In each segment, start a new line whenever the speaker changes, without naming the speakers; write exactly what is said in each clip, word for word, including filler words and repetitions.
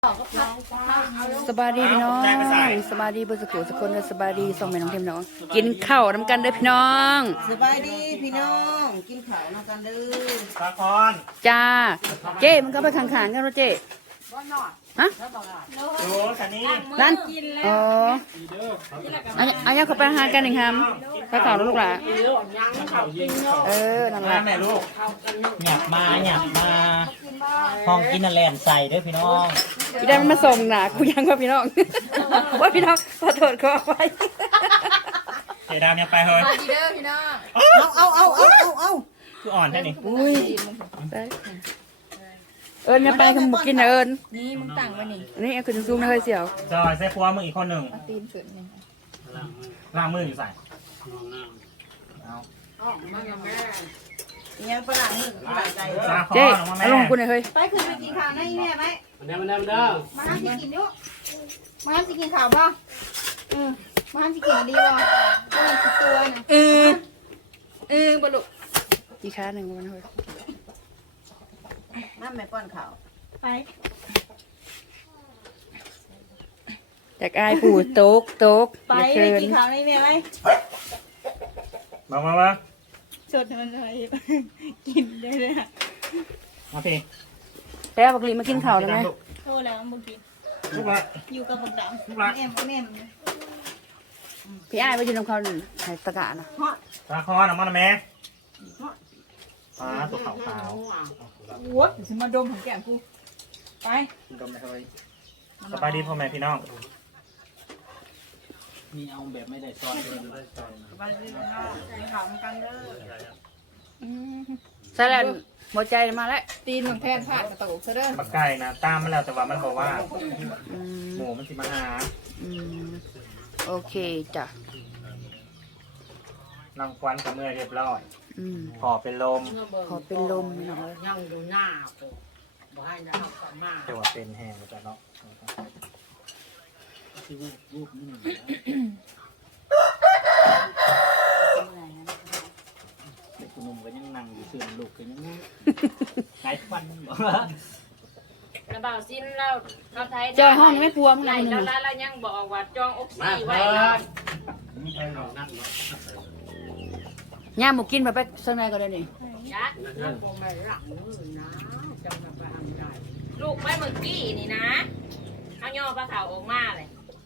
สบายดีพี่น้องสบายดีเบอร์สกุลสกุลสบายดีส่งแม่น้องเทมน้องกินข้าวน้ำกันเด้อพี่น้อง
สบายดีพี่น้องกินข้าวน้ำกันเด้อ
สาคร
จ้าเจ้มันก็ไปขังๆกันแล้วเจ้ฮะ
โอ้คันนี้
ร้านอ๋ออันอันนี้เขาไปหากันหนึ่งคำไปข่าวลูกหล่ะเออนั่นแหละ
แม่ลูก
หยับมาหยับมาห้องกินแลนใส่เด้อพี่น้อง
พี่ได้มันมาส่งหนากูยังว่าพี่น้องว่าพี่น้องขอโทษขอไป
เจดามเนี่ยไปเฮ้ย
เอาเอาเอาเอาเอาเอา
คืออ่อนแค่นี้
อุ้ยเอิญเนี่ยไปขมุกกินนะเอิญ
นี่มึงตั้งไว้นี่
นี่คือจุ้มๆนะเฮ้ยเสี่ยว
จอยใส่ครัวมึงอีกคนหนึ่ง
ตีนขึ้นนี่
ล่างมืออยู่ใส่
ยังประหลาดนี่ประหลาดใจ
สาคร
เจ๊
มา
เอา
แม่
ลงกูหน่อยเฮ้ย
ไปขึ้นไปกินข้าวนะอีแม่ไหม
มันได้มันได้มันได้
มาห้ามสิกินอยู่มาห้ามสิกินข้าวป่ะเออมาห้ามสิกินดีป่ะก็เลยติดตัวน่ะ
เออเออบลุอีกค้าหนึ่งวันเฮ้ย
น้ำแม่ป้อนข้าว
ไป
จากอายปู่โต๊กโต๊ก
ไปกินข้าวนะอีแม่ไหม
มามามา
สดมันอะไรกินได้เลยอ่ะ
มาสิ
แล้วบักลีมากินข้าวได้ไหม
โทษแล้วมึงกิน
ลูกละ
อยู่กับบักดำ
ลูกละ
แอมแอม
พี่อายไปยืนตรงเขาหนึ่งใส่ตะกะนะ
สาครน้ำมันแม่ฟ้าตัวขาวขาว
โว้ยจะมาดมของแก้มกูไป
ดมไปเฮ้ยสบายดีพ่อแม่พี่น้อง
มีเอาแบบไม่ได้ซอนเลยไม่ได้ซอน
ไปกินข้าวกินข้าวกันเด้อ
ใส่แล้วหมดใจมาแล้ว
ตีนของแทนผ่านกระตุกซะเด้อ
ปักไก่นะตามมาแล้วแต่ว่ามันบอกว่าหมูมันสิมาหา
โอเคจ้ะ
นางควันกับเมื่อเรียบร้อยขอเป็นลม
ขอเป็นลมหน่อย
ยังดูหน้าบ่ให้จะเอากลับมา
แต่ว่าเป็นแห้งแต่เนาะ
ที่รูปรูปนี่หนึ่งเด็กหนุ่มก็ยังนั่งอยู่เสื่อมลูกก็ยังไร้ฟันบอก
ระบาดสิ้นแล้วเขาไทย
จอยห้องไม่พวงอะไรหนึ่ง
แล้วแล้วยังบอกว่าจองอกซี่ไว้แล้ว
ย่าหมูกินมาไปสักหน่อยก็ได้นี่
ยักลูกไปเมื่อกี้นี่นะเอาย่อปลาขาวออกมาเลย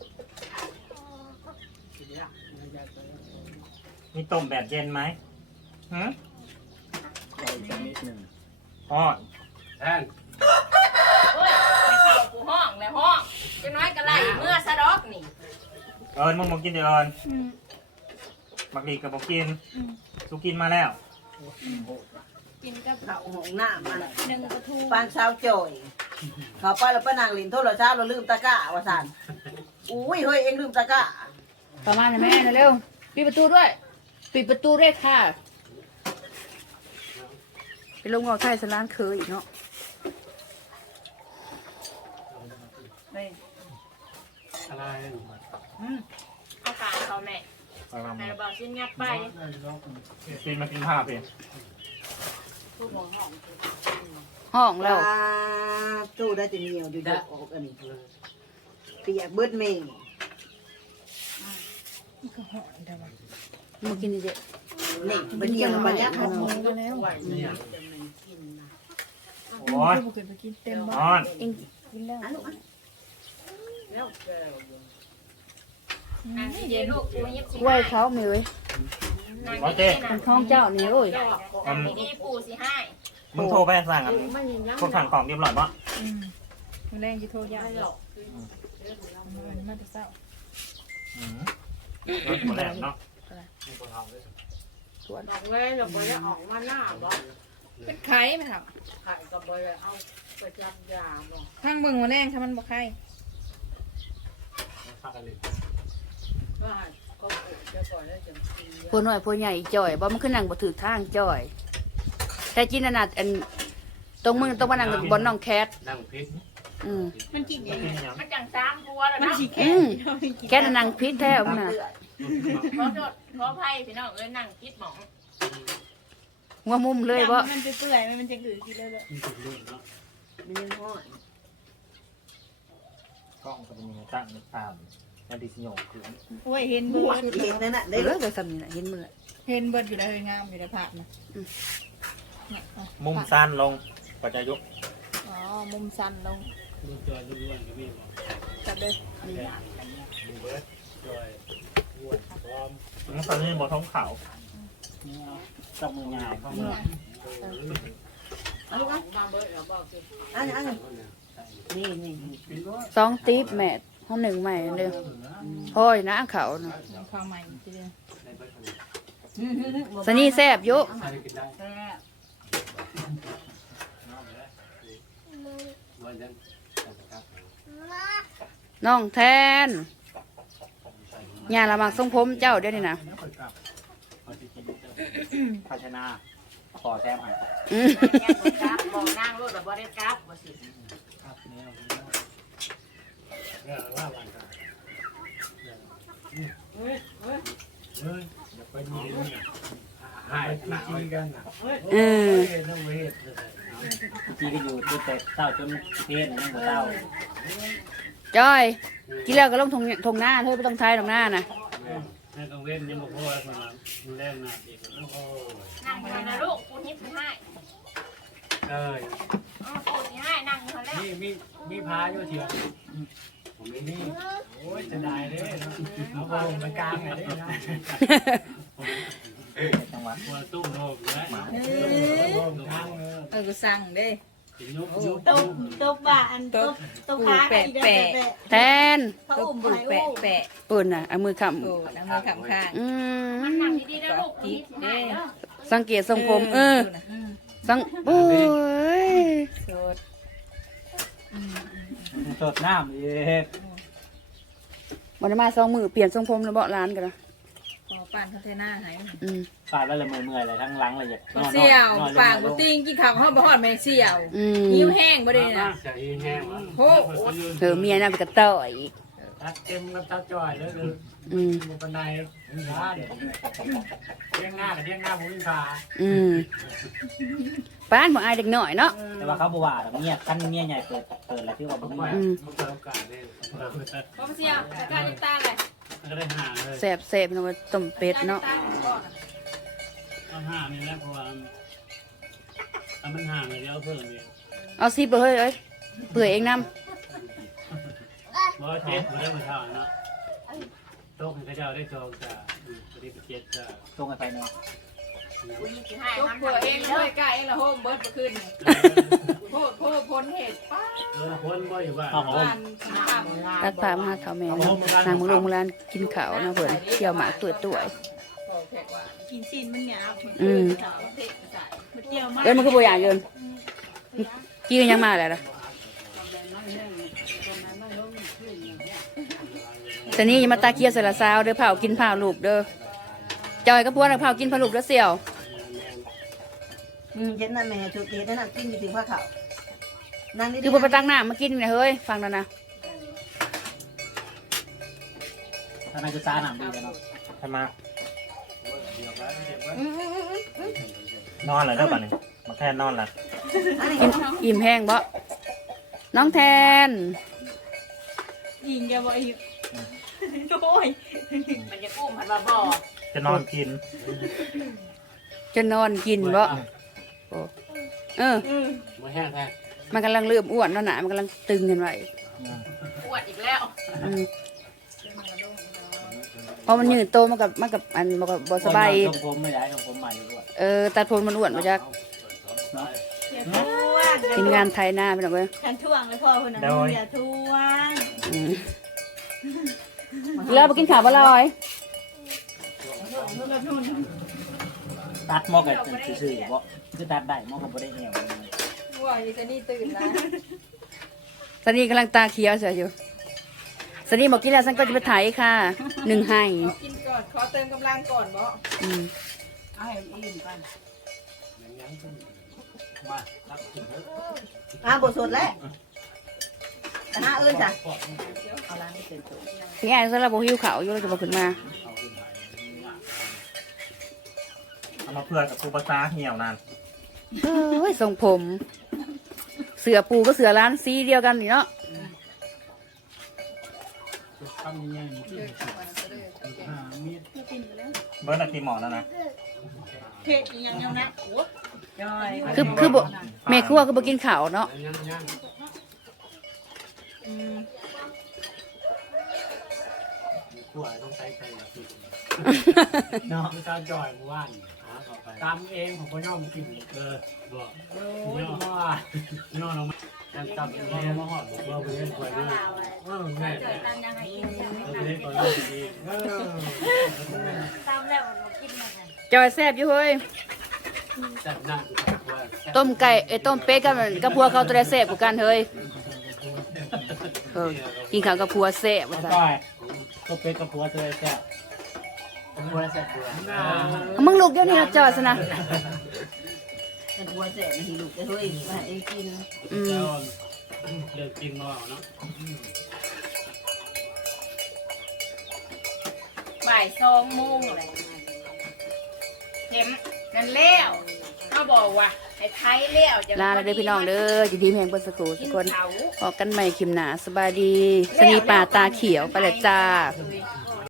มีต้มแบบเย็นไหมฮะ
อีกนิดหนึ่ง
อ๋อ
แทน
เฮ้ยไปเข้ากูห้องแล้วห้องจะน้อยกระไรเมื่อสะดอกนี่
เอิญมึงบอกกินเดี๋ยวเอิญบักลีกับบอกกินสุกินมาแล้ว
กินกับ
ข้าวหงหน้ามัน
หนึ่งกระทู
ปานเช้าจ่อยเขาไปแล้วป้านางลินโทรศัพท์เราลืมตะกร้าว่าสันอุ้ยเฮ้ยเอ็งลืมตะกร้า
ประมาณนี้แม่เร็วปิดประตูด้วยปิดประตูด้วยค่ะไปลงเอาไข่สลานเคยอีกเนาะ
อะไร
เอากาเขาแม่แต่ระบาดสิ้นงับไป
กินมากินผ้าเปลี่ยน
ห้องแล้ว
ตู้ได้จะเหนียวดูดออกอันนี้เปียกเบิดเมง
มากินดิเจ๊
นี่มันเหนียวมาเนี้ย
ห้อง
แล้วโอ้ยนอน
เดี๋ยวลูกกูยิบสิ
ไหวเขาเมย์เว้ยเป็นท้องเจ้านี่โอ้ย
ดีปูสิให้
มึงโทรไปสั่งกันพวกสั่งของเรียบร้อยปะ
มันแรงจะโทรยากหรอกมันมาจะเศร้า
อืมรถหมดแล้วเนาะ
ส่วนออกเลยเราไปออกมาหน้าบ่
เป็นไข่ไหมครับ
ไข่ก็บ่เอาไปจับยาบ่
ทางเบิ่งมาแรงถ้ามันบ่ไข่
พวหน่อยพวใหญ่จ่อยบ่มันขึ้นนั่งบ่ถือทางจ่อยแต่จินนาดอันตรงมึงต้องมานั่งบนน้องแคท
นั่งพิษ
อืม
มันกินอย่าง
มันจังสามตัวแล้ว
มัน
นะ
ฉีกแค่
แค่นั่งพิษแท้มึงน่ะ
ขอโทษขออภัยพี่น้องเอ้ยนั่งคิดหมอง
หัวมุมเลยบ่
มันจะเปื่อยมันจะกือกินเลยเลย
มันยังห้อน
กล้องก็เป็นยังไงตั้งในตามแล้วดิสโยคือ
โอ้ยเห็น
บ
เบิ
ว
ด
ชเองนั่นน่ะ
เด้
ได้
อเลยสำนี่น่ะเห็นมือ
เห็นเบิดอยู่แล้วเฮ้ยงามอยู่ในภาพนะ
มุมสั้นลงก็จะยก
อ๋อมุมสั้นลง
ดูจอยดูอ้วนก็มีบ่
จับเลย
ดูเบิร์ดจอยอ้วนพร้อม
ตอนนี้บอท้องขาว
ต้องมือยาวเข้ามา
อันนี้อันนี้นี่นี่
สองตีบแม่ห้องหนึ่งใหม่เลยโอ้ยนะเขานะ
ข้าวใหม่ทีเดียว
สนี่แซ่บอยุ
ใส่กินได้วันนั้น
น้องแทนยาละมักทรงผมเจ้าเดี๋ยวนี้นะ
ภาชนะขอแซมให้
อืม
บอกนางรถแบบบ่ได้กลับบ่สิ
ครับเนี่ยเนี่ยว่าวันกันเฮ้ยเฮ้ยเฮ้ยอย่าไปดูเนี่ยหายจริงกันนะ
เออ
ต้องเวท
จีก็อยู่ตั้งแต่เต้าจนเทศนั่งกับเต้า
จ้อยกินแล้วก็ลงทงทงหน้าเธอไม่ต้องใช้ตรงหน้านะ
แม่ต้องเว้นยังบอกว่าคนละมันแรงนะอีกโอ้
นั่งอยู่นะลูกกูนิดให้
เอ้ย
อ๋อกูนี่ให้นั่งอยู่แล้ว
มีมีมีพาอยู่เถียงผมมีนี่โอ้ยจะได้เลยเอาบอลไปกลางเลยนะ
จังหวะ
หัวตุ้มโลกแล้วหมา
เออก็สั่งเด้
ยุบยุบ
ตบตบบ้านตบตบขากันอีกแล้วแปะ
แทน
เขา
ตบ
อุ้ม
ปู
ไป
แปะ
อุ้ม
แปะ
ปืนน่ะเอามือข
โอ้น้ำมือขำข้าง
ำอื
มัน
ม
นั่งดีๆนะลูกกูนิดให้เด้อ
สังเกตทรงผมเออสังโอ้ย
โสด
สดน้ำเย็ด
วันนี้มาสองมือเปลี่ยนทรงผมแล้วเบาะร้านกันละ
พอปานพัฒนาหาย
อืม
ปาดแล้วเลยเมื่อยๆเลยทั้งหลังเลยอยาก
บ่เสี่ยวปากบ่ติ้งกินข้าวห้องบ่ฮอดแม่เสี่ยว
อืม
นิ้วแห้งบ่ได้นะ
ใส่แห้งวะ
โอ้
เธอเมียน่าไปกระต่อยอีก
ตัดเต็มกับตัดจ่อยเลยคือ
อืม
มันเป็นไงร้านเที่ยงหน้ากับเที่ยงหน้าผมมีพา
อืมป้านของอายเด็กหน่อยเนาะ
แต่ว่าเขาบอกว่าเมียขั้นเมียใหญ่เปิดเปิดอะไรที่ว่าบ่มี
อืม
มันเปิดโอกาสได้
บ่เสียวจะกล้าจะตาเลย
ก็ได้ห่างเลย
แสบแสบนะว่าต้มเป็ดเนาะ
ตาก่อน
เอาห่างนี่แหละเพราะว่าถ้ามันห่างเลยเดี๋ยวเพิ่มเอง
เอาซิปเลยเฮ้ยเอ้ยเปื่อยเองน้
บ่เจ็ดบ่ได้มาทานเนาะโต๊ะให้เขาเจ้าได้จองจ้ะปฏิบัติเจ็ดจ้ะ
ตรงกันไปเนาะ
กูนิดให้
ยก
มัน
เผื่อเองเลยกายเองละโฮมเบิดบ่ขึ้นโพดโพดพ้นเหตุป้า
เออคนบ่อยู่บ้าน
เอาของ
บ้านสาม
ำตัดผ้ามาหาข้าวแม่เนาะนางมึงลงมึงร้านกินข้าวนะเพิ่นเที่ยวหมากตัวตัว
พอแขกว่า
กินซีนมันหยาบ
อืม
เทศใส่
มันเจียวมาก
เอ้ยมันก็บ่อยากเกินกี้ยังมาแล้วล่ะแต่นี่อย่ามาตาเคียวใส่ละซาวเด้อเผากินเผาลูกเด้อจอยกับพวกนักเผากินเผาลูกเด้อเสี่ยว
อืมเห็นนั่นแม่ชุดเห็นนั่นกินอยู่ถึงผ้าขาวนั่งนี่
คือบ่ไปตั้งหน้ามากินเนี่ยเฮ้ยฟังแล้วนะ
ถ้านายจะซาหนังดีกันเนาะ
ทำไมนอนเลยเด้อป่ะนี่มาแค่นอนละ
กินอิ่มแห้งบ่น้องแทน
ยิงแกบอกอีกโอ้ย
มันจะกุ้มหันมาบ่
จะนอนกิน
จะนอนกินบ่โอ้เออ
บ่แห้งแท้
มันกำลังเริ่มอ้วนแล้วนะมันกำลังตึงกันไว้
ปวดอีกแล้ว
อืมพอมันยืดโตมากับมากับอันมากับบสบาย
ทรงผมไม่ได้ทรงผมใหม่ด้วย
เออตัดผมมันอ้วนมาจาก
อย่าทวง
ทีมงานไทยหน้าไปหน่อยเว้ย
ฉันทวงเลยพ่อคนนั้นอย่าทวง
อืมแล้วไปกินข้าวบ่ลอย
ตัดหมอกับซื่อๆบ่คือตัดได้หมอกับบ่ได้เหี่ยว
ว่าอีจะนี่ตื่นแล้ว
สันนี่กำลังตาเขียวเสียอยู่สันนี่บอกกินแล้วสันก็จะไปถ่ายค่ะหนึ่งให้
กินก่อนขอเติมกำลังก่อนบ่
อืม
เอาให้อิ่มกัน
มาตัดกินเถอะ
อ่าบทสวดแล้วหาเอิ้นจ้ะเอาล้างให้เป็นตัว
พี่ไอ้สำหรับโบหิวเขาวอยู่เราจะบอกขึ้นมา
เอามาเพื่อกับครูภาษาเหี่ยวนาน
เฮ้ยทรงผม เสือปูก็เสือร้านสีเดียวกันนี่เนาะ
ทำยังไงที่หามีด
เบิร์นตีหมอแล้วนะ
เทศอีหยังแนวนะโอ้
คือคือบ่แม่ครัวคือบ่กินข้าวเนาะ
ยังยังขวดต้องใช้ใครอ่ะพี่เนาะไม่ใช่จ่อยเมื่อวานตามเองผมก็ย่อมกินเออบอกย่อมาย่อลงมาจับจับเองมาหอดบอกเราไปเล่นกล้วยด้วยเออแม่
เจอตังยังไงกิน
เราไปเล่นกล้วยด้วยดีเออ
ตามแล้วมันกินมากัน
จอยแซ่บอยู่เฮ้ย
จับหน้า
ต้มไก่เอ้ยต้มเป็ดกับกับพัวเขาตัวใดแซ่บกว่ากันเฮ้ยเออกินข้าวกับพัวแซ่บว่าซั่น
ก้อยก็เป็ดกับผัวตัวแซ่บผัวแซ่บผัว
มึงลูกเดี๋ยวนี้นะจอยซะนะ
แต่บัวแสนหิลูกจะเฮ้ยมาให้กิน
อืม
เดินกินมาเนาะ
บ่ายสองโมงเลยเข็มนั่นแล้วเขาบอกว่าให้ไทยแล้วจะ
ลาแล้วเด้อพี่น้องเด้อยินดีแห่งเพิ่นสักครู่
กิ
ทุ
น
กคน
เขา
พบกันใหม่คลิปหน้าสบายดีสนีป่าตาเขียวไปแล้วจ้า
เลย